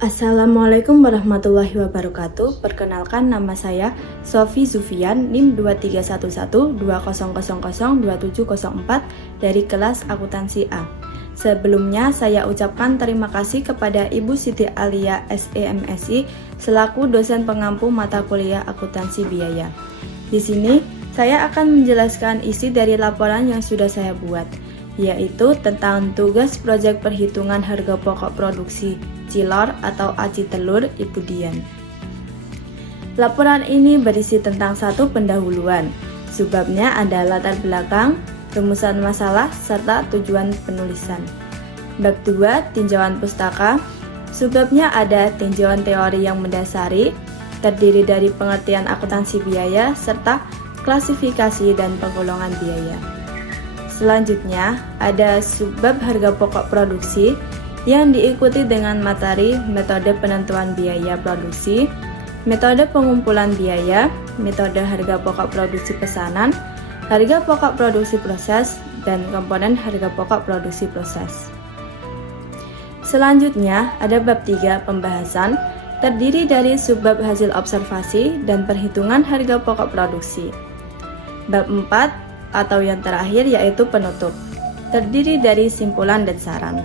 Assalamualaikum warahmatullahi wabarakatuh. Perkenalkan, nama saya Sofi Zufian, NIM 231120002704 dari kelas akuntansi A. Sebelumnya saya ucapkan terima kasih kepada Ibu Siti Alia SEMSI selaku dosen pengampu mata kuliah akuntansi biaya. Di sini saya akan menjelaskan isi dari laporan yang sudah saya buat, yaitu tentang tugas proyek perhitungan harga pokok produksi cilor atau aci telur Ibu Dian. Laporan ini berisi tentang satu pendahuluan, subbabnya ada latar belakang, rumusan masalah, serta tujuan penulisan. Bab 2, tinjauan pustaka, subbabnya ada tinjauan teori yang mendasari, terdiri dari pengertian akuntansi biaya, serta klasifikasi dan penggolongan biaya. Selanjutnya, ada subbab harga pokok produksi yang diikuti dengan materi metode penentuan biaya produksi, metode pengumpulan biaya, metode harga pokok produksi pesanan, harga pokok produksi proses, dan komponen harga pokok produksi proses. Selanjutnya, ada bab 3 pembahasan, terdiri dari subbab hasil observasi dan perhitungan harga pokok produksi. Bab 4 atau yang terakhir yaitu penutup, terdiri dari simpulan dan saran.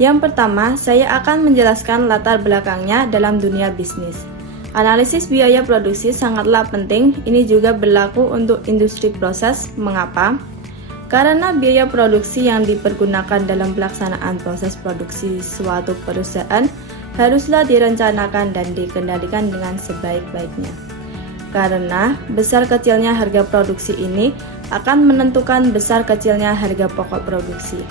Yang pertama, saya akan menjelaskan latar belakangnya dalam dunia bisnis. Analisis biaya produksi sangatlah penting, ini juga berlaku untuk industri proses. Mengapa? Karena biaya produksi yang dipergunakan dalam pelaksanaan proses produksi suatu perusahaan haruslah direncanakan dan dikendalikan dengan sebaik-baiknya. Karena besar kecilnya harga produksi ini akan menentukan besar kecilnya harga pokok produksi.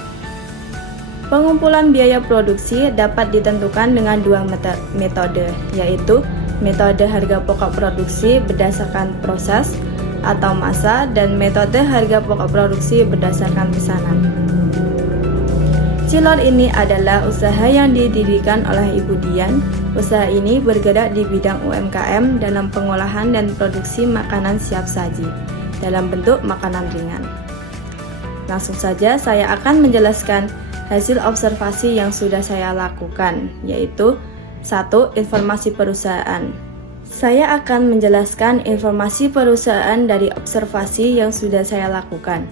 Pengumpulan biaya produksi dapat ditentukan dengan dua metode, yaitu metode harga pokok produksi berdasarkan proses atau masa dan metode harga pokok produksi berdasarkan pesanan. Cilor ini adalah usaha yang didirikan oleh Ibu Dian. Usaha ini bergerak di bidang UMKM dalam pengolahan dan produksi makanan siap saji dalam bentuk makanan ringan. Langsung saja saya akan menjelaskan hasil observasi yang sudah saya lakukan, yaitu 1. Informasi perusahaan. Saya akan menjelaskan informasi perusahaan dari observasi yang sudah saya lakukan.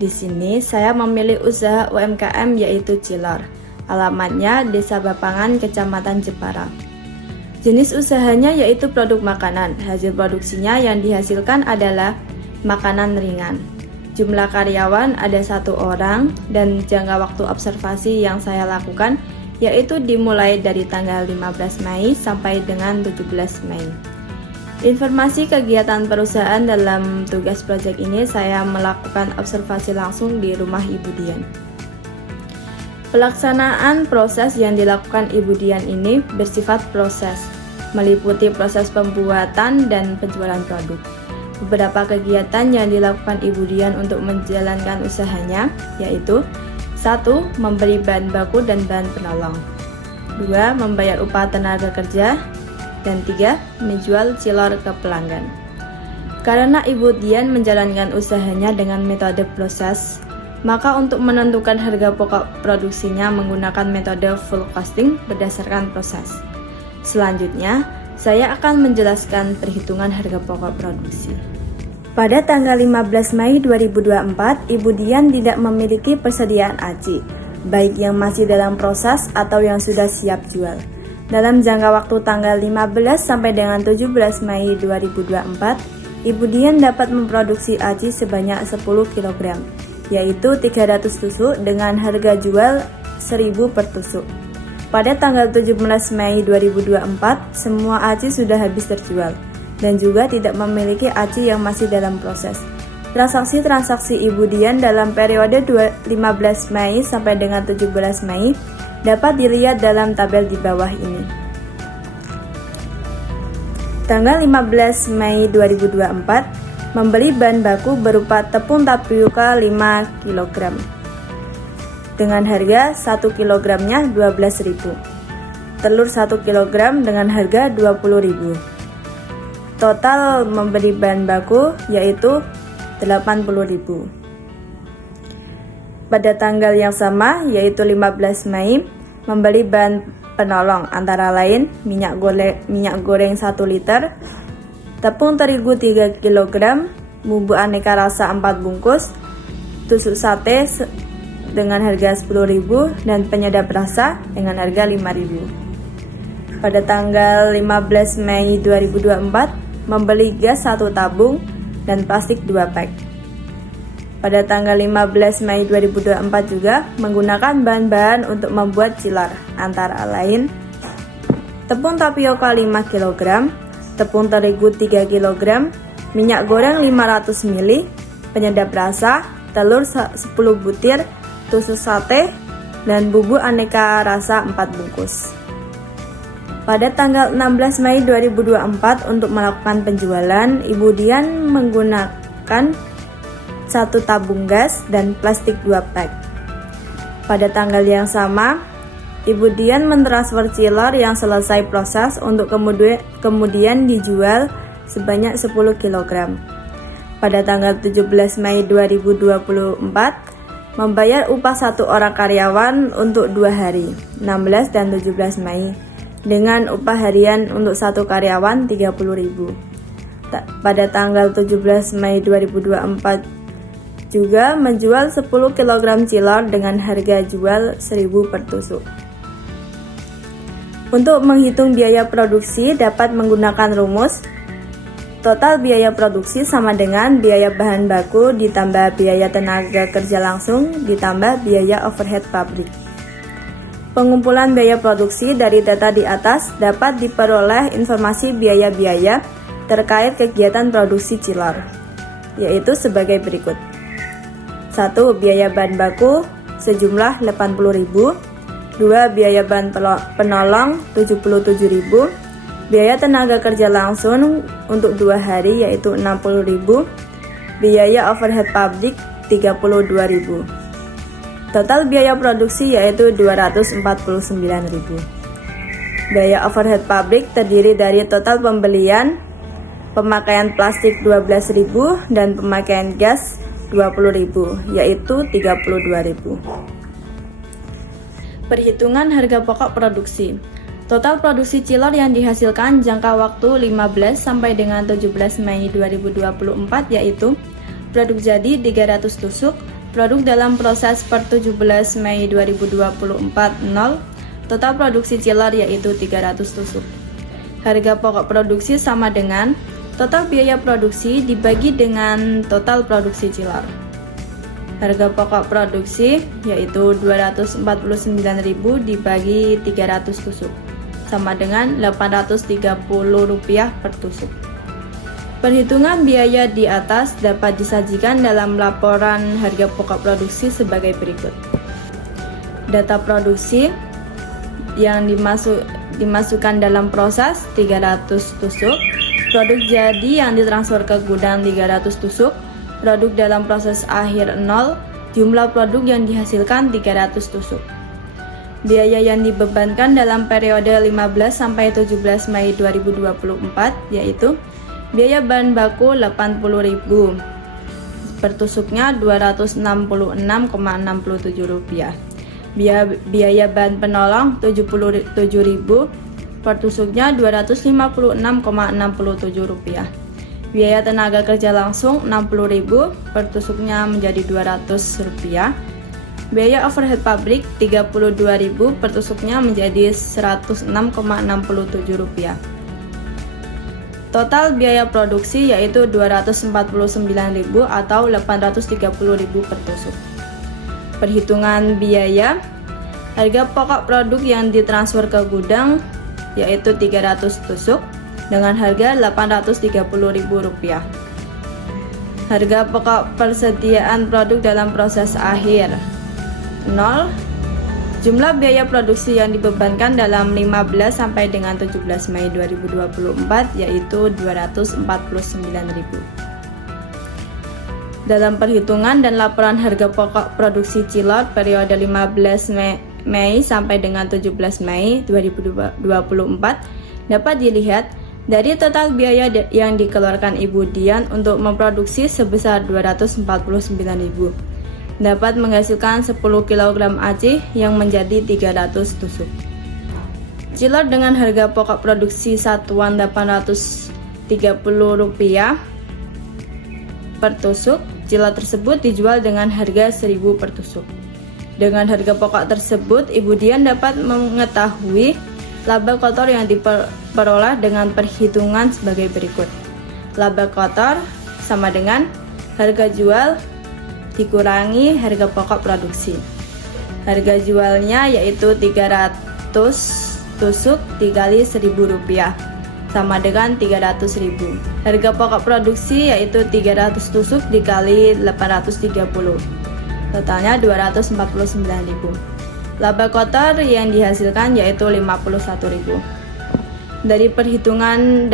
Di sini saya memilih usaha UMKM yaitu Cilor. Alamatnya Desa Bapangan, Kecamatan Jepara. Jenis usahanya yaitu produk makanan. Hasil produksinya yang dihasilkan adalah makanan ringan. Jumlah karyawan ada 1 orang dan jangka waktu observasi yang saya lakukan yaitu dimulai dari tanggal 15 Mei sampai dengan 17 Mei. Informasi kegiatan perusahaan dalam tugas proyek ini saya melakukan observasi langsung di rumah Ibu Dian. Pelaksanaan proses yang dilakukan Ibu Dian ini bersifat proses, meliputi proses pembuatan dan penjualan produk. Beberapa kegiatan yang dilakukan Ibu Dian untuk menjalankan usahanya yaitu 1. Memberi bahan baku dan bahan penolong, 2. Membayar upah tenaga kerja, dan 3. Menjual cilor ke pelanggan. Karena Ibu Dian menjalankan usahanya dengan metode proses, maka untuk menentukan harga pokok produksinya menggunakan metode full costing berdasarkan proses. Selanjutnya, saya akan menjelaskan perhitungan harga pokok produksi. Pada tanggal 15 Mei 2024, Ibu Dian tidak memiliki persediaan aci, baik yang masih dalam proses atau yang sudah siap jual. Dalam jangka waktu tanggal 15 sampai dengan 17 Mei 2024, Ibu Dian dapat memproduksi aci sebanyak 10 kg, yaitu 300 tusuk dengan harga jual 1.000 per tusuk. Pada tanggal 17 Mei 2024, semua aci sudah habis terjual dan juga tidak memiliki aci yang masih dalam proses. Transaksi-transaksi Ibu Dian dalam periode 15 Mei sampai dengan 17 Mei dapat dilihat dalam tabel di bawah ini. Tanggal 15 Mei 2024, membeli bahan baku berupa tepung tapioka 5 kg dengan harga 1 kg-nya 12.000. Telur 1 kg dengan harga 20.000. Total membeli bahan baku yaitu 80.000. Pada tanggal yang sama, yaitu 15 Mei, membeli bahan penolong antara lain minyak goreng 1 liter, tepung terigu 3 kg, bumbu aneka rasa 4 bungkus, tusuk sate dengan harga 10.000 dan penyedap rasa dengan harga 5.000. Pada tanggal 15 Mei 2024 membeli gas 1 tabung dan plastik 2 pack. Pada tanggal 15 Mei 2024 juga menggunakan bahan-bahan untuk membuat chiller antara lain tepung tapioka 5 kg, tepung terigu 3 kg, minyak goreng 500 ml, penyedap rasa, telur 10 butir, tusuk sate, dan bumbu aneka rasa 4 bungkus. Pada tanggal 16 Mei 2024 untuk melakukan penjualan, Ibu Dian menggunakan 1 tabung gas dan plastik 2 pack. Pada tanggal yang sama, Ibu Dian mentransfer chiller yang selesai proses untuk kemudian dijual sebanyak 10 kg. Pada tanggal 17 Mei 2024, membayar upah 1 orang karyawan untuk 2 hari, 16 dan 17 Mei, dengan upah harian untuk 1 karyawan 30.000. Pada tanggal 17 Mei 2024 juga menjual 10 kg chiller dengan harga jual 1.000 per tusuk. Untuk menghitung biaya produksi dapat menggunakan rumus total biaya produksi sama dengan biaya bahan baku ditambah biaya tenaga kerja langsung ditambah biaya overhead pabrik. Pengumpulan biaya produksi dari data di atas dapat diperoleh informasi biaya-biaya terkait kegiatan produksi chiller, yaitu sebagai berikut. 1. Biaya bahan baku sejumlah 80.000. 2. Biaya bahan penolong 77.000. Biaya tenaga kerja langsung untuk 2 hari yaitu 60.000. Biaya overhead pabrik 32.000. Total biaya produksi yaitu 249.000. Biaya overhead pabrik terdiri dari total pembelian, pemakaian plastik 12.000 dan pemakaian gas 20.000 yaitu 32.000. Perhitungan harga pokok produksi. Total produksi chiller yang dihasilkan jangka waktu 15 sampai dengan 17 Mei 2024 yaitu produk jadi 300 tusuk, produk dalam proses per 17 Mei 2024 0, total produksi chiller yaitu 300 tusuk. Harga pokok produksi sama dengan total biaya produksi dibagi dengan total produksi chiller. Harga pokok produksi yaitu 249.000 dibagi 300 tusuk, sama dengan Rp830 per tusuk. Perhitungan biaya di atas dapat disajikan dalam laporan harga pokok produksi sebagai berikut. Data produksi yang dimasukkan dalam proses 300 tusuk, produk jadi yang ditransfer ke gudang 300 tusuk, produk dalam proses akhir 0, jumlah produk yang dihasilkan 300 tusuk. Biaya yang dibebankan dalam periode 15 sampai 17 Mei 2024 yaitu biaya bahan baku 80.000, per tusuknya Rp266,67. Biaya bahan penolong 77.000, per tusuknya Rp256,67. Biaya tenaga kerja langsung 60.000, per tusuknya menjadi Rp200. Biaya overhead pabrik 32.000, per tusuknya menjadi Rp106,67. Total biaya produksi yaitu 249.000 atau 830.000 per tusuk. Perhitungan biaya harga pokok produk yang ditransfer ke gudang yaitu 300 tusuk dengan harga Rp830.000. Harga pokok persediaan produk dalam proses akhir 0. Jumlah biaya produksi yang dibebankan dalam 15 sampai dengan 17 Mei 2024 yaitu 249.000. Dalam perhitungan dan laporan harga pokok produksi chiller periode 15 Mei sampai dengan 17 Mei 2024 dapat dilihat dari total biaya yang dikeluarkan Ibu Dian untuk memproduksi sebesar 249.000. dapat menghasilkan 10 kg aci yang menjadi 300 tusuk. Cilor dengan harga pokok produksi satuan Rp830 per tusuk. Cilor tersebut dijual dengan harga Rp1.000 per tusuk. Dengan harga pokok tersebut, Ibu Dian dapat mengetahui laba kotor yang diperoleh dengan perhitungan sebagai berikut. Laba kotor sama dengan harga jual dikurangi harga pokok produksi. Harga jualnya yaitu 300 tusuk dikali Rp1.000 sama dengan 300.000. Harga pokok produksi yaitu 300 tusuk dikali 830. Totalnya 249.000. Laba kotor yang dihasilkan yaitu 51.000. Dari perhitungan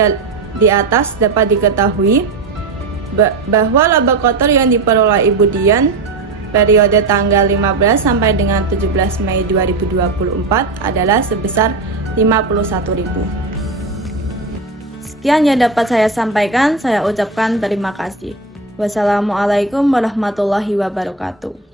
di atas dapat diketahui bahwa laba kotor yang diperoleh Ibu Dian periode tanggal 15 sampai dengan 17 Mei 2024 adalah sebesar 51.000. Sekian yang dapat saya sampaikan, saya ucapkan terima kasih. Wassalamualaikum warahmatullahi wabarakatuh.